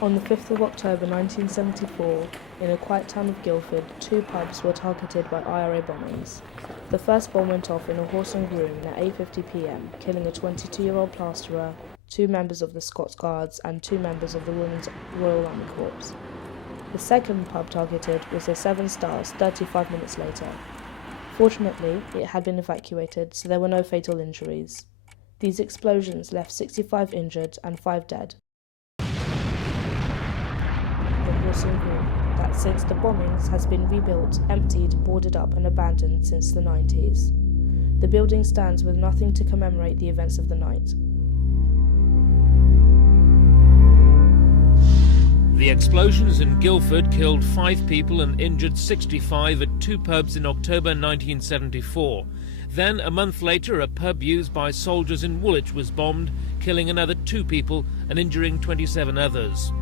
On the 5th of October 1974, in a quiet town of Guildford, 2 pubs were targeted by IRA bombings. The first bomb went off in a horse and groom at 8:50 p.m, killing a 22-year-old plasterer, 2 members of the Scots Guards and 2 members of the Women's Royal Army Corps. The second pub targeted was the Seven Stars 35 minutes later. Fortunately, it had been evacuated, so there were no fatal injuries. These explosions left 65 injured and 5 dead. That since the bombings has been rebuilt, emptied, boarded up and abandoned since the 90s. The building stands with nothing to commemorate the events of the night. The explosions in Guildford killed 5 people and injured 65 at 2 pubs in October 1974. Then, a month later, a pub used by soldiers in Woolwich was bombed, killing another 2 people and injuring 27 others.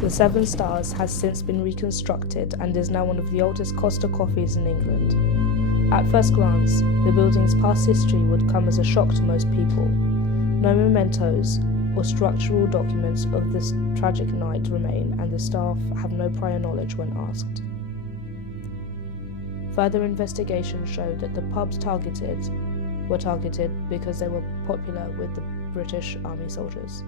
The Seven Stars has since been reconstructed and is now one of the oldest Costa coffees in England. At first glance, the building's past history would come as a shock to most people. No mementos or structural documents of this tragic night remain, and the staff have no prior knowledge when asked. Further investigation showed that the pubs were targeted because they were popular with the British Army soldiers.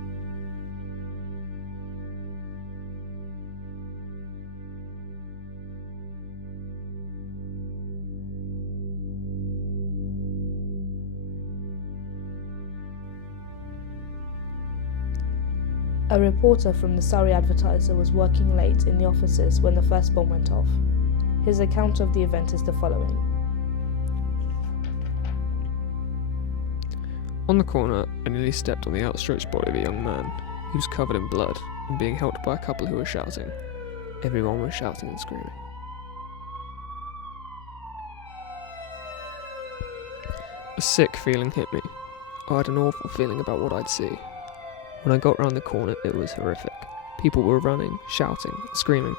A reporter from the Surrey Advertiser was working late in the offices when the first bomb went off. His account of the event is the following. On the corner, I nearly stepped on the outstretched body of a young man. He was covered in blood and being helped by a couple who were shouting. Everyone was shouting and screaming. A sick feeling hit me. I had an awful feeling about what I'd see. When I got round the corner, it was horrific. People were running, shouting, screaming.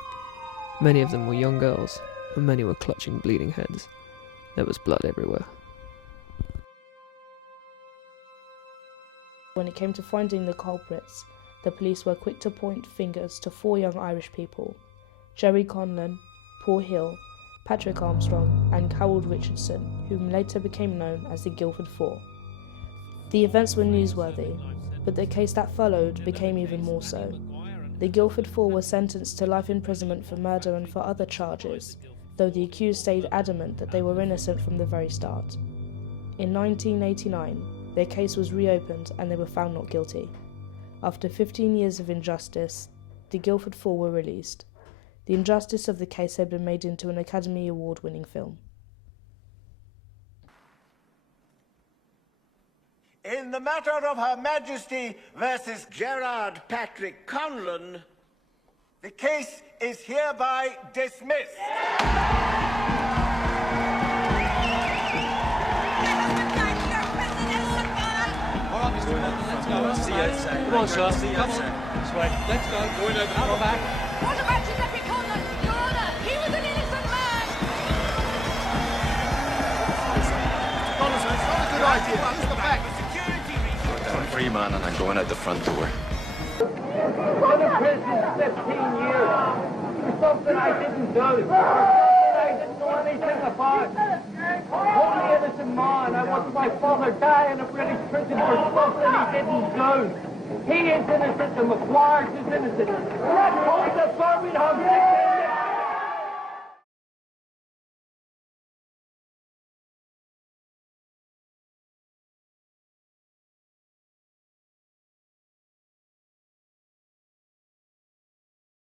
Many of them were young girls, and many were clutching bleeding heads. There was blood everywhere. When it came to finding the culprits, the police were quick to point fingers to 4 young Irish people: Jerry Conlon, Paul Hill, Patrick Armstrong, and Harold Richardson, whom later became known as the Guildford Four. The events were newsworthy, but the case that followed became even more so. The Guildford Four were sentenced to life imprisonment for murder and for other charges, though the accused stayed adamant that they were innocent from the very start. In 1989, their case was reopened and they were found not guilty. After 15 years of injustice, the Guildford Four were released. The injustice of the case had been made into an Academy Award-winning film. In the matter of Her Majesty versus Gerard Patrick Conlon, the case is hereby dismissed. All right, Mr. Wilson, let's go. See you. Come on, sir. Come on. This way. Let's go. Going over the front back. What about Giuseppe Conlon? Your Honour, he was an innocent man. Conlon, it's not a good idea. Who's the back? I'm a free man and I'm going out the front door. I've been in prison 15 years for something I didn't do. Something I didn't know anything about. Only innocent man. I watched my father die in a British prison for something he didn't do. He is innocent and McGuire is innocent.